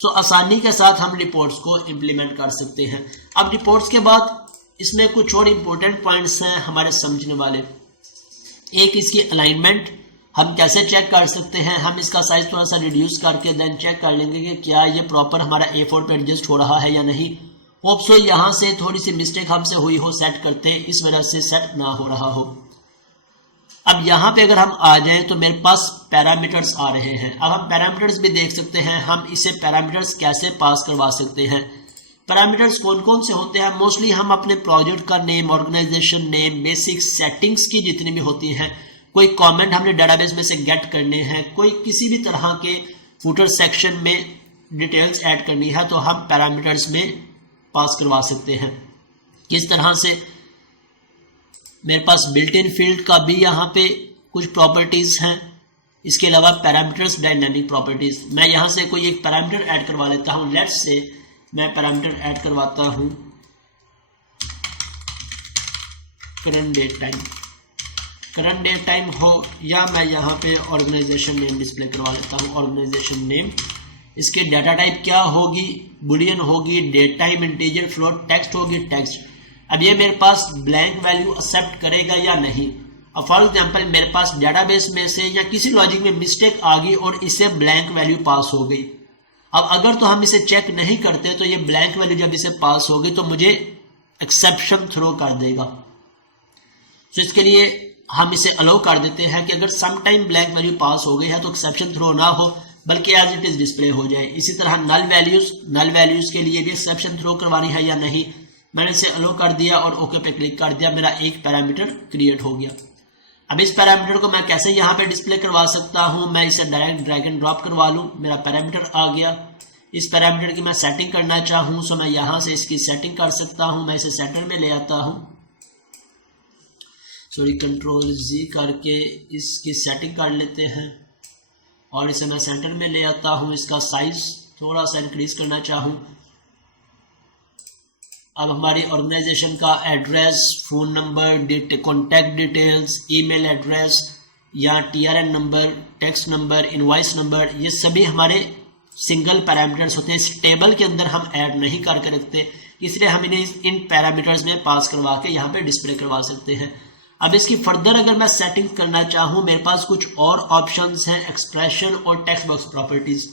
तो आसानी के साथ हम रिपोर्ट्स को इम्प्लीमेंट कर सकते हैं। अब रिपोर्ट्स के बाद इसमें कुछ और इम्पोर्टेंट पॉइंट्स हैं हमारे समझने वाले। एक इसकी अलाइनमेंट हम कैसे चेक कर सकते हैं, हम इसका साइज थोड़ा सा रिड्यूस करके देन चेक कर लेंगे कि क्या ये प्रॉपर हमारा A4 पे एडजस्ट हो रहा है या नहीं। होप सो यहाँ से थोड़ी सी मिस्टेक हमसे हुई हो सेट करते, इस वजह से सेट ना हो रहा हो। अब यहाँ पे अगर हम आ जाएं तो मेरे पास पैरामीटर्स आ रहे हैं। अब हम पैरामीटर्स भी देख सकते हैं, हम इसे पैरामीटर्स कैसे पास करवा सकते हैं। पैरामीटर्स कौन कौन से होते हैं, मोस्टली हम अपने प्रोजेक्ट का name, organisation name, basic settings की जितनी भी होती हैं, कोई कमेंट हमने डेटाबेस में से गेट करने हैं, कोई किसी भी तरह के फुटर सेक्शन में डिटेल्स ऐड करनी है तो हम पैरामीटर्स में पास करवा सकते हैं। किस तरह से, मेरे पास बिल्ट इन फील्ड का भी यहाँ पे कुछ प्रॉपर्टीज हैं, इसके अलावा पैरामीटर्स डायनामिक प्रॉपर्टीज। मैं यहाँ से कोई एक पैरामीटर ऐड करवा लेता हूँ। लेट्स से मैं पैरामीटर ऐड करवाता हूँ current date time, current date time हो, या मैं यहाँ पे ऑर्गेनाइजेशन नेम डिस्प्ले करवा लेता हूँ, ऑर्गेनाइजेशन नेम। इसके डाटा टाइप क्या होगी, बुलियन होगी, date time integer, float, text होगी, टेक्स्ट। अब ये मेरे पास ब्लैंक वैल्यू एक्सेप्ट करेगा या नहीं। अब फॉर एग्जांपल मेरे पास डेटाबेस में से या किसी लॉजिक में मिस्टेक आ गई और इसे ब्लैंक वैल्यू पास हो गई। अब अगर तो हम इसे चेक नहीं करते तो ये ब्लैंक वैल्यू जब इसे पास हो गई तो मुझे एक्सेप्शन थ्रो कर देगा। तो इसके लिए हम इसे अलाउ कर देते हैं कि अगर some time blank value pass हो गई है तो एक्सेप्शन थ्रो ना हो बल्कि एज इट इज डिस्प्ले हो जाए। इसी तरह नल वैल्यूज के लिए भी एक्सेप्शन थ्रो करवानी है या नहीं, मैंने इसे अलाउ कर दिया और ओके पे क्लिक कर दिया, मेरा एक पैरामीटर क्रिएट हो गया। अब इस पैरामीटर को मैं कैसे यहाँ पे डिस्प्ले करवा सकता हूँ, मैं इसे डायरेक्ट ड्रैग एंड ड्रॉप करवा लूँ, मेरा पैरामीटर आ गया। इस पैरामीटर की मैं सेटिंग करना चाहूँ सो मैं यहाँ से इसकी सेटिंग कर सकता हूँ। मैं इसे सेंटर में ले आता हूँ, सॉरी कंट्रोल जी करके इसकी सेटिंग कर लेते हैं और इसे मैं सेंटर में ले आता हूँ। इसका साइज थोड़ा सा इंक्रीज करना चाहूँ। अब हमारी ऑर्गेनाइजेशन का address, phone number, contact details, email address या TRN number, text number, invoice number, ये सभी हमारे सिंगल पैरामीटर्स होते हैं। इस टेबल के अंदर हम ऐड नहीं करके रखते, इसलिए हम इन्हें इन पैरामीटर्स में पास करवा के यहाँ पे डिस्प्ले करवा सकते हैं। अब इसकी फर्दर अगर मैं सेटिंग करना चाहूँ, मेरे पास कुछ और ऑप्शंस हैं, एक्सप्रेशन और टेक्स्ट बॉक्स प्रॉपर्टीज़।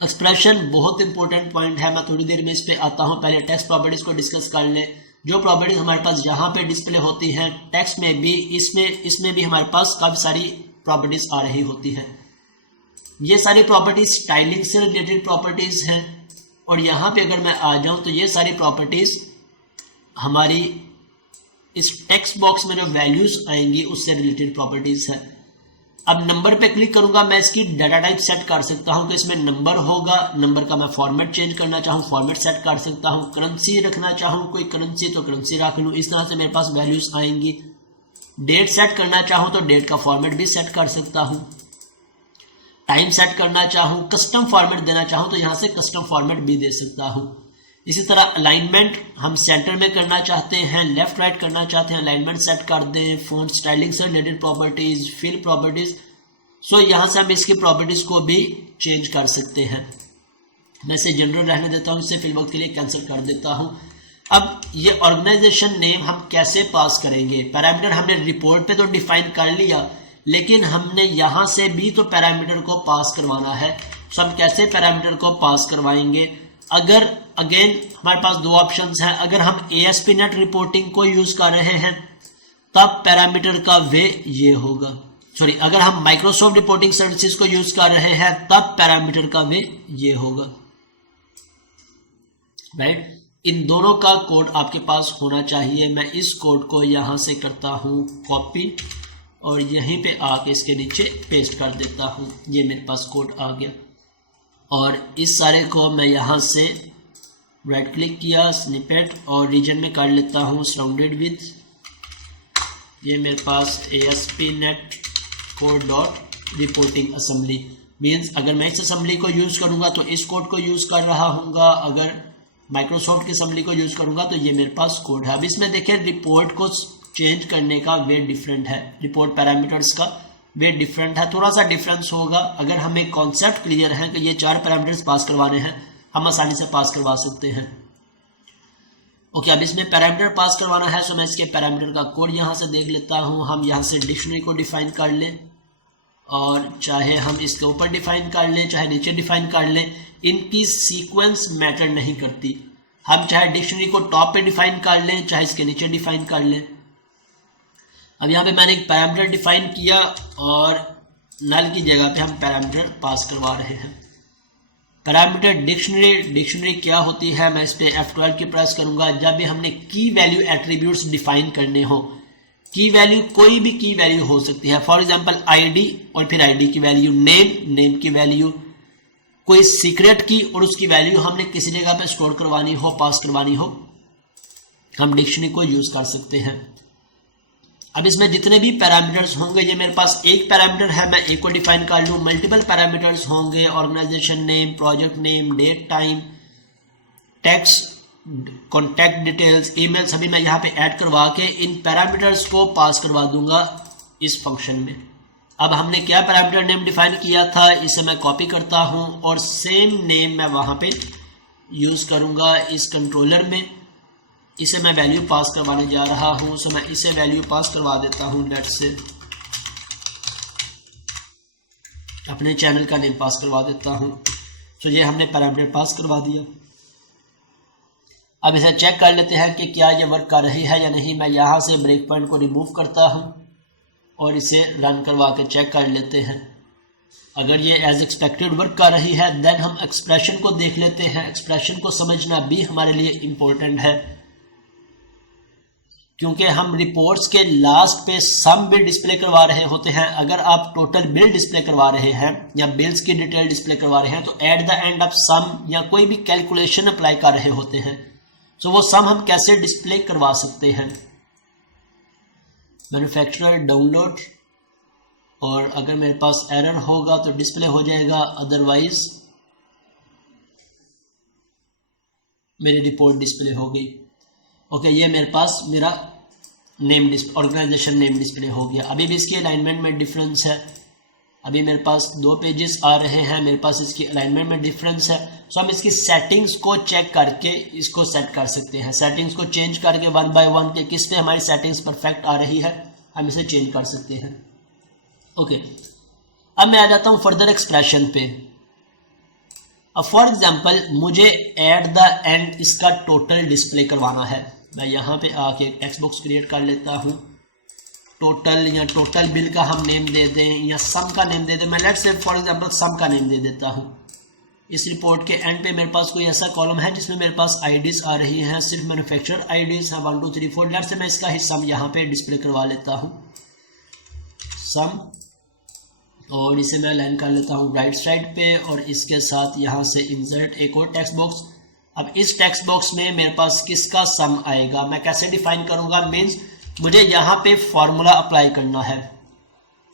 एक्सप्रेशन बहुत इंपॉर्टेंट पॉइंट है, मैं थोड़ी देर में इस पे आता हूँ। पहले टेक्स्ट प्रॉपर्टीज को डिस्कस कर ले। जो प्रॉपर्टीज हमारे पास यहाँ पे डिस्प्ले होती हैं, टेक्स्ट में भी, इसमें भी हमारे पास काफ़ी सारी प्रॉपर्टीज आ रही होती हैं। ये सारी प्रॉपर्टीज स्टाइलिंग से रिलेटेड प्रॉपर्टीज हैं और यहाँ पे अगर मैं आ जाऊँ तो ये सारी प्रॉपर्टीज हमारी इस टेक्स्ट बॉक्स में जो वैल्यूज आएंगी उससे रिलेटेड प्रॉपर्टीज है। अब नंबर पे क्लिक करूंगा, मैं इसकी डाटा टाइप सेट कर सकता हूं कि इसमें नंबर होगा। नंबर का मैं फॉर्मेट चेंज करना चाहूं, फॉर्मेट सेट कर सकता हूं। करेंसी रखना चाहूं कोई करेंसी तो करेंसी रख लूं, इस तरह से मेरे पास वैल्यूज आएंगी। डेट सेट करना चाहूं तो डेट का फॉर्मेट भी सेट कर सकता हूं। टाइम सेट करना चाहूं, कस्टम फॉर्मेट देना चाहूं तो यहाँ से कस्टम फॉर्मेट भी दे सकता हूं। इसी तरह अलाइनमेंट हम सेंटर में करना चाहते हैं, लेफ्ट राइट करना चाहते हैं, अलाइनमेंट सेट कर दें। फ़ॉन्ट स्टाइलिंग से रिलेटेड प्रॉपर्टीज़, फिल प्रॉपर्टीज़, सो यहाँ से हम इसकी प्रॉपर्टीज़ को भी चेंज कर सकते हैं। मैं इसे जनरल रहने देता हूँ, इसे फिल वक्त के लिए कैंसिल कर देता हूँ। अब ये ऑर्गेनाइजेशन नेम हम कैसे पास करेंगे। पैरामीटर हमने रिपोर्ट पे तो डिफाइन कर लिया, लेकिन हमने यहाँ से भी तो पैरामीटर को पास करवाना है। तो हम कैसे पैरामीटर को पास करवाएंगे। अगर अगेन हमारे पास दो ऑप्शंस हैं। अगर हम ASP.NET रिपोर्टिंग को यूज कर रहे हैं तब पैरामीटर का वे ये होगा। सॉरी, अगर हम माइक्रोसॉफ्ट रिपोर्टिंग सर्विसेज को यूज कर रहे हैं तब पैरामीटर का वे ये होगा। राइट, इन दोनों का कोड आपके पास होना चाहिए। मैं इस कोड को यहां से करता हूं कॉपी और यहीं पे आके इसके नीचे पेस्ट कर देता हूं। ये मेरे पास कोड आ गया और इस सारे को मैं यहाँ से राइट क्लिक किया, स्निपेट और रीजन में कर लेता हूँ सराउंडेड विद। ये मेरे पास ASP.NET code dot reporting assembly means अगर मैं इस असेंबली को यूज़ करूँगा तो इस कोड को यूज़ कर रहा हूँगा, अगर माइक्रोसॉफ्ट की असेंबली को यूज़ करूँगा तो ये मेरे पास कोड है। अब इसमें देखिए रिपोर्ट को चेंज करने का वे डिफरेंट है, रिपोर्ट पैरामीटर्स का वे डिफरेंट है, थोड़ा सा डिफरेंस होगा। अगर हमें कॉन्सेप्ट क्लियर है कि ये 4 पैरामीटर्स पास करवाने हैं, हम आसानी से पास करवा सकते हैं। ओके, अब इसमें पैरामीटर पास करवाना है, तो मैं इसके पैरामीटर का कोड यहाँ से देख लेता हूँ। हम यहाँ से डिक्शनरी को डिफाइन कर लें, और चाहे हम इसके ऊपर डिफाइन कर लें चाहे नीचे डिफाइन कर लें, इनकी सीक्वेंस मैटर नहीं करती। हम चाहे डिक्शनरी को टॉप पे डिफाइन कर लें चाहे इसके नीचे डिफाइन कर लें। अब यहाँ पे मैंने एक पैरामीटर डिफाइन किया और नल की जगह पे हम पैरामीटर पास करवा रहे हैं। पैरामीटर डिक्शनरी क्या होती है, मैं इस पे F12 की प्रेस करूंगा। जब भी हमने की वैल्यू एट्रीब्यूट्स डिफाइन करने हो, की वैल्यू कोई भी की वैल्यू हो सकती है, फॉर एग्जांपल आईडी और फिर आईडी की वैल्यू, नेम की वैल्यू, कोई सीक्रेट की और उसकी वैल्यू हमने किसी जगह पे स्टोर करवानी हो, पास करवानी हो, हम डिक्शनरी को यूज कर सकते हैं। अब इसमें जितने भी पैरामीटर्स होंगे, ये मेरे पास एक पैरामीटर है, मैं एक को डिफाइन कर लूँ। मल्टीपल पैरामीटर्स होंगे, organisation name, project name, date time, text, contact details, email, सभी मैं यहाँ पे ऐड करवा के इन पैरामीटर्स को पास करवा दूंगा इस फंक्शन में। अब हमने क्या पैरामीटर नेम डिफाइन किया था, इसे मैं कॉपी करता हूँ और सेम नेम मैं वहाँ पे यूज करूँगा इस कंट्रोलर में। इसे मैं वैल्यू पास करवाने जा रहा हूँ, सो मैं इसे वैल्यू पास करवा देता हूँ। लेट से अपने चैनल का नेम पास करवा देता हूँ। तो ये हमने पैरामीटर पास करवा दिया। अब इसे चेक कर लेते हैं कि क्या ये वर्क कर रही है या नहीं। मैं यहाँ से ब्रेक पॉइंट को रिमूव करता हूँ और इसे रन करवा के चेक कर लेते हैं। अगर ये एज एक्सपेक्टेड वर्क कर रही है, देन हम एक्सप्रेशन को देख लेते हैं। एक्सप्रेशन को समझना भी हमारे लिए इम्पोर्टेंट है, क्योंकि हम रिपोर्ट्स के लास्ट पे सम बिल डिस्प्ले करवा रहे होते हैं। अगर आप टोटल बिल डिस्प्ले करवा रहे हैं या बिल्स की डिटेल डिस्प्ले करवा रहे हैं, तो at the end of some या कोई भी कैलकुलेशन अप्लाई कर रहे होते हैं, तो वो सम हम कैसे डिस्प्ले करवा सकते हैं। मैन्युफैक्चरर डाउनलोड, और अगर मेरे पास एरर होगा तो डिस्प्ले हो जाएगा, अदरवाइज मेरी रिपोर्ट डिस्प्ले हो गई। ओके, ये मेरे पास मेरा नेम ऑर्गेनाइजेशन नेम डिस्प्ले हो गया। अभी भी इसकी अलाइनमेंट में डिफरेंस है। अभी मेरे पास 2 पेजेस आ रहे हैं, मेरे पास इसकी अलाइनमेंट में डिफरेंस है। सो हम इसकी सेटिंग्स को चेक करके इसको सेट कर सकते हैं। सेटिंग्स को चेंज करके 1 बाय 1 के किस पे हमारी सेटिंग्स परफेक्ट आ रही है, हम इसे चेंज कर सकते हैं। ओके, अब मैं आ जाता हूँ फर्दर एक्सप्रेशन पे। अब फॉर एग्जाम्पल मुझे एट द एंड इसका टोटल डिस्प्ले करवाना है। मैं यहाँ पे आके एक टेक्स्ट बॉक्स क्रिएट कर लेता हूँ। टोटल या टोटल बिल का हम नेम दे दें या सम का नेम दे दें। मैं लेट्स से फॉर एग्जांपल सम का नेम दे देता हूँ। इस रिपोर्ट के एंड पे मेरे पास कोई ऐसा कॉलम है जिसमें मेरे पास आईडीज आ रही हैं, सिर्फ मैन्युफैक्चरर आईडीज हैं 1 2 3 4। लेट्स से मैं इसका ही सम यहाँ पे डिस्प्ले करवा लेता हूँ, सम, और इसे मैं लाइन कर लेता हूँ राइट साइड पे, और इसके साथ यहाँ से इंसर्ट एक और टेक्स्ट बॉक्स। अब इस टेक्स्ट बॉक्स में मेरे पास किसका सम आएगा, मैं कैसे डिफाइन करूँगा, मीन्स मुझे यहाँ पे फॉर्मूला अप्लाई करना है।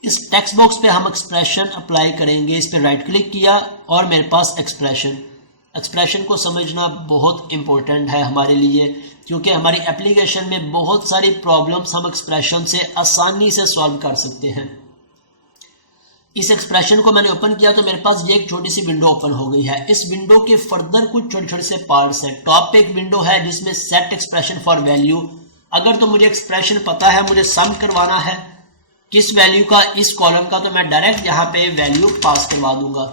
इस टेक्स्ट बॉक्स पे हम एक्सप्रेशन अप्लाई करेंगे। इस पे राइट क्लिक किया और मेरे पास एक्सप्रेशन को समझना बहुत इंपॉर्टेंट है हमारे लिए, क्योंकि हमारी एप्लीकेशन में बहुत सारी प्रॉब्लम्स हम एक्सप्रेशन से आसानी से सॉल्व कर सकते हैं। इस एक्सप्रेशन को मैंने ओपन किया तो मेरे पास ये एक छोटी सी विंडो ओपन हो गई है। इस विंडो के फर्दर कुछ छोटे छोटे से पार्ट्स हैं। टॉप पे एक विंडो है जिसमें सेट एक्सप्रेशन फॉर वैल्यू। अगर तो मुझे एक्सप्रेशन पता है, मुझे सम करवाना है किस वैल्यू का, इस कॉलम का, तो मैं डायरेक्ट यहाँ पे वैल्यू पास करवा दूंगा,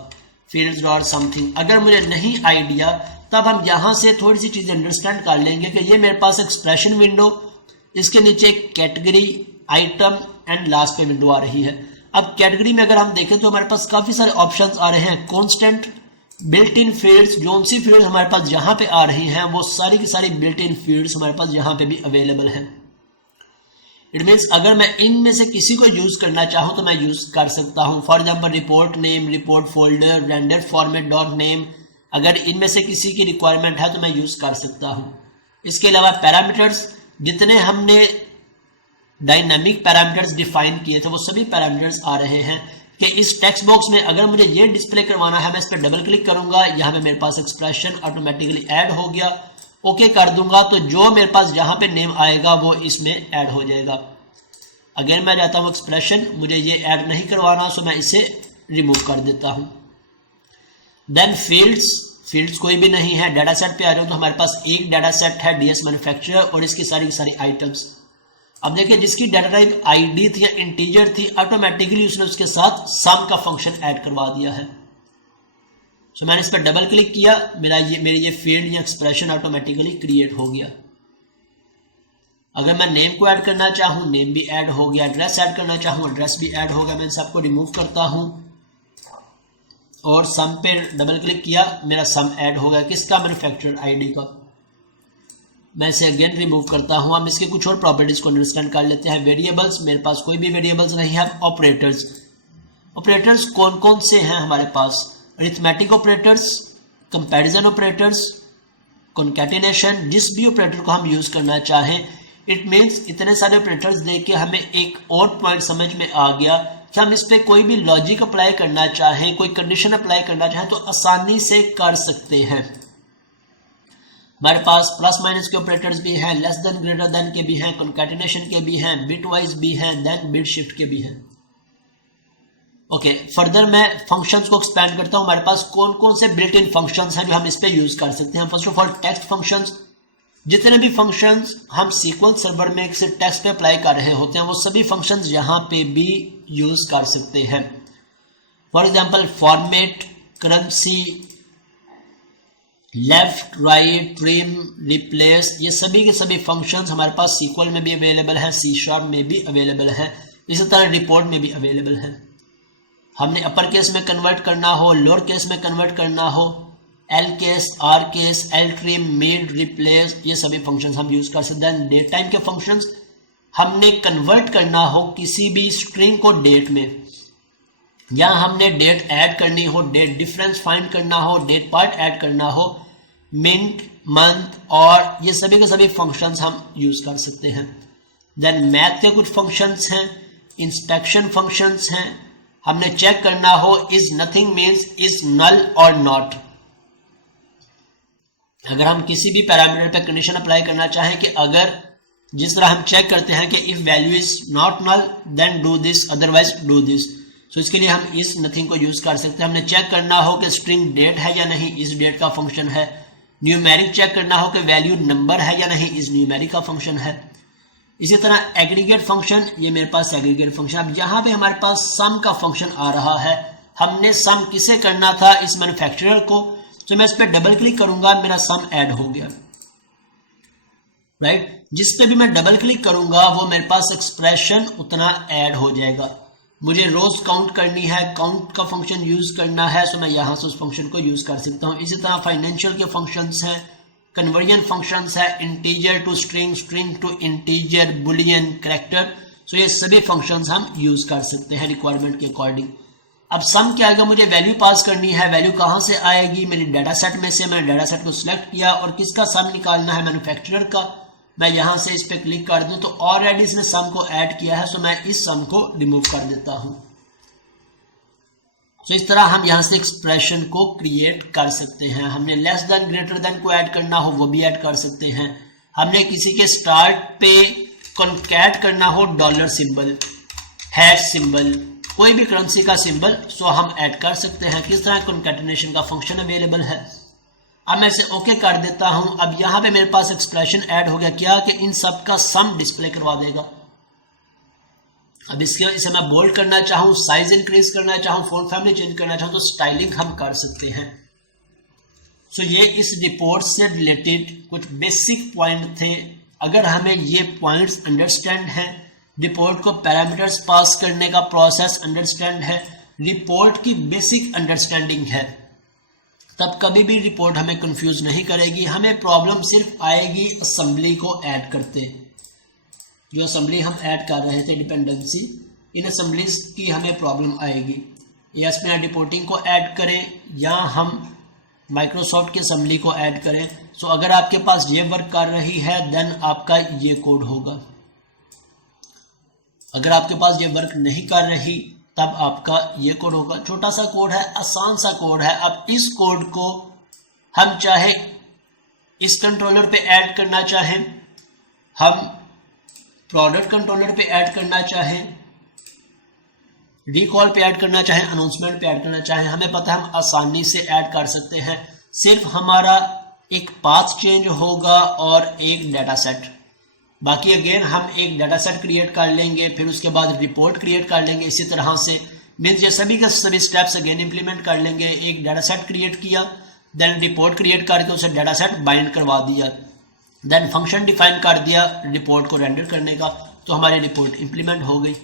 फील्ड्स डॉट समथिंग। अगर मुझे नहीं आइडिया, तब हम यहाँ से थोड़ी सी चीजें अंडरस्टैंड कर लेंगे कि ये मेरे पास एक्सप्रेशन विंडो, इसके नीचे कैटेगरी, आइटम एंड लास्ट पे विंडो आ रही है। अब कैटेगरी में अगर हम देखें तो हमारे पास काफी सारे ऑप्शंस आ रहे हैं। कॉन्स्टेंट, बिल्ट इन फील्ड्स, जो सी फील्ड हमारे पास यहाँ पे आ रही हैं वो सारी की सारी बिल्ट इन फील्ड्स हमारे पास यहाँ पे भी अवेलेबल हैं। इट मीन्स अगर मैं इनमें से किसी को यूज करना चाहूँ तो मैं यूज कर सकता हूँ। For example report name, report folder, render format dot name, अगर इनमें से किसी की रिक्वायरमेंट है तो मैं यूज कर सकता हूँ। इसके अलावा पैरामीटर्स, जितने हमने डायनामिक पैरामीटर्स डिफाइन किए थे वो सभी पैरामीटर्स आ रहे हैं कि इस टेक्स्ट बॉक्स में अगर मुझे ये डिस्प्ले करवाना है, मैं इस पर डबल क्लिक करूंगा, यहाँ पे मेरे पास एक्सप्रेशन ऑटोमेटिकली ऐड हो गया। ओके कर दूंगा तो जो मेरे पास यहाँ पे नेम आएगा वो इसमें ऐड हो जाएगा। अगेन मैं जाता हूँ एक्सप्रेशन, मुझे ये ऐड नहीं करवाना, सो मैं इसे रिमूव कर देता हूँ। देन फील्ड्स कोई भी नहीं है। डाटा सेट पे आ रहे हो तो हमारे पास एक डाटा सेट है डीएस मैन्युफैक्चरर और इसकी सारी की सारी आइटम्स। अब देखिए जिसकी डाटा टाइप आईडी थी या इंटीजर थी, ऑटोमेटिकली उसने उसके साथ सम का फंक्शन ऐड करवा दिया है। सो मैंने इस पर डबल क्लिक किया, मेरी ये फील्ड या एक्सप्रेशन ऑटोमेटिकली क्रिएट हो गया। अगर मैं नेम को ऐड करना चाहूँ, नेम भी ऐड हो गया, एड्रेस ऐड करना चाहूँ, एड्रेस भी ऐड हो गया। मैं इन सबको रिमूव करता हूँ और सम पे डबल क्लिक किया, मेरा सम ऐड हो गया। किसका? मैन्युफैक्चरर आईडी का। मैं इसे अगेन रिमूव करता हूँ। हम इसके कुछ और प्रॉपर्टीज को अंडरस्टैंड कर लेते हैं। वेरिएबल्स, मेरे पास कोई भी वेरिएबल्स नहीं है। ऑपरेटर्स कौन कौन से हैं हमारे पास? Arithmetic operators, comparison operators, concatenation. जिस भी ऑपरेटर को हम यूज करना चाहें, इट मीन्स इतने सारे ऑपरेटर्स देके हमें एक और पॉइंट समझ में आ गया कि हम इस पे कोई भी लॉजिक अप्लाई करना चाहें, कोई कंडीशन अप्लाई करना चाहें तो आसानी से कर सकते हैं। हमारे पास प्लस माइनस के ऑपरेटर्स भी हैं, लेस देन ग्रेटर देन के भी हैं, कॉन्कैटिनेशन के भी हैं, बिट वाइज भी हैं, देन बिट शिफ्ट के भी हैं। ओके, फर्दर मैं फंक्शंस को एक्सपैंड करता हूं। हमारे पास कौन कौन से बिल्ट इन फंक्शंस हैं जो हम इस पे यूज कर सकते हैं। First of all text functions. जितने भी फंक्शंस हम सीक्वल सर्वर में सिर्फ टेक्स्ट पे अप्लाई कर रहे होते हैं, वो सभी फंक्शंस यहाँ पे भी यूज कर सकते हैं। For example format, currency, left, right, trim, replace, ये सभी के सभी फंक्शंस हमारे पास सीक्वल में भी अवेलेबल हैं, C# में भी अवेलेबल है, इसी तरह रिपोर्ट में भी अवेलेबल है। हमने अपर केस में कन्वर्ट करना हो, लोअर केस में कन्वर्ट करना हो, L case, R case, L trim, mid, replace, ये सभी फंक्शंस हम यूज कर सकते हैं। डेट टाइम के फंक्शंस, हमने कन्वर्ट करना हो किसी भी स्ट्रिंग को डेट में, या हमने डेट ऐड करनी हो, डेट डिफरेंस फाइंड करना हो, डेट पार्ट ऐड करना हो, मिंट, मंथ, और ये सभी के सभी फंक्शंस हम यूज कर सकते हैं। देन मैथ के कुछ फंक्शंस हैं, इंस्पेक्शन फंक्शंस हैं। हमने चेक करना हो is nothing means is null और नॉट। अगर हम किसी भी पैरामीटर पे कंडीशन अप्लाई करना चाहें कि अगर जिस तरह हम चेक करते हैं कि if value is not null then do this, otherwise do this, तो इसके लिए हम इस नथिंग को यूज कर सकते हैं। हमने चेक करना हो कि स्ट्रिंग डेट है या नहीं, इस डेट का फंक्शन है। न्यूमेरिक चेक करना हो कि वैल्यू नंबर है या नहीं, इस न्यूमेरिक का फंक्शन है। इसी तरह एग्रीगेट फंक्शन, ये मेरे पास एग्रीगेट फंक्शन। अब यहाँ पे हमारे पास सम का फंक्शन आ रहा है। हमने सम किसे करना था? इस मैन्युफैक्चरर को। तो मैं इस पर डबल क्लिक करूंगा, मेरा सम ऐड हो गया, राइट। जिस पे भी मैं डबल क्लिक करूंगा वो मेरे पास एक्सप्रेशन उतना ऐड हो जाएगा। मुझे रोज काउंट करनी है, काउंट का फंक्शन यूज करना है, सो मैं यहां से उस फंक्शन को यूज कर सकता हूं। इसी तरह फाइनेंशियल के फंक्शंस हैं, कन्वर्जन फंक्शंस है, integer to string, string to integer, boolean, character, so ये सभी फंक्शंस हम यूज कर सकते हैं रिक्वायरमेंट के अकॉर्डिंग। अब सम क्या आएगा? मुझे वैल्यू पास करनी है। वैल्यू कहां से आएगी? मेरी डाटा सेट में से। मैंने डाटा सेट को सिलेक्ट किया और किसका सम निकालना है? मैन्युफैक्चरर का। मैं यहां से इस पे क्लिक कर दूं तो ऑलरेडी इसने सम को ऐड किया है, सो मैं इस सम को रिमूव कर देता हूं। सो इस तरह हम यहां से एक्सप्रेशन को क्रिएट कर सकते हैं। हमने लेस देन ग्रेटर देन को ऐड करना हो वो भी ऐड कर सकते हैं। हमने किसी के स्टार्ट पे कॉन्कैट करना हो डॉलर सिंबल, हैश सिंबल, कोई भी करेंसी का सिंबल, सो हम ऐड कर सकते हैं। किस तरह कॉन्कैटिनेशन का फंक्शन अवेलेबल है। अब मैं इसे ओके कर देता हूं। अब यहां पे मेरे पास एक्सप्रेशन ऐड हो गया। क्या कि इन सब का सम डिस्प्ले करवा देगा। अब इसे मैं बोल्ड करना चाहूं, साइज इंक्रीज करना चाहूं, फॉन्ट फैमिली चेंज करना चाहूं तो स्टाइलिंग हम कर सकते हैं। सो ये इस रिपोर्ट से रिलेटेड कुछ बेसिक पॉइंट थे। अगर हमें ये पॉइंट्स अंडरस्टैंड है, रिपोर्ट को पैरामीटर्स पास करने का प्रोसेस अंडरस्टैंड है, रिपोर्ट की बेसिक अंडरस्टैंडिंग है, तब कभी भी रिपोर्ट हमें कंफ्यूज नहीं करेगी। हमें प्रॉब्लम सिर्फ आएगी असेंबली को ऐड करते। जो असेंबली हम ऐड कर रहे थे डिपेंडेंसी, इन असेंबलीज की हमें प्रॉब्लम आएगी। या इसमें रिपोर्टिंग को ऐड करें या हम माइक्रोसॉफ्ट की असेंबली को ऐड करें। सो अगर आपके पास ये वर्क कर रही है देन आपका ये कोड होगा। अगर आपके पास ये वर्क नहीं कर रही तब आपका ये कोड होगा। छोटा सा कोड है, आसान सा कोड है। अब इस कोड को हम चाहे इस कंट्रोलर पे ऐड करना चाहें, हम प्रोडक्ट कंट्रोलर पे ऐड करना चाहें, रिकॉल पे ऐड करना चाहें, अनाउंसमेंट पे ऐड करना चाहें, हमें पता है हम आसानी से ऐड कर सकते हैं। सिर्फ हमारा एक पाथ चेंज होगा और एक डाटा सेट। बाकी अगेन हम एक डाटा सेट क्रिएट कर लेंगे, फिर उसके बाद रिपोर्ट क्रिएट कर लेंगे। इसी तरह से मीन्स ये सभी के सभी स्टेप्स अगेन इंप्लीमेंट कर लेंगे। एक डाटा सेट क्रिएट किया, देन रिपोर्ट क्रिएट करके उसे डाटा सेट बाइंड करवा दिया, देन फंक्शन डिफाइन कर दिया रिपोर्ट को रेंडर करने का, तो हमारी रिपोर्ट इंप्लीमेंट हो गई।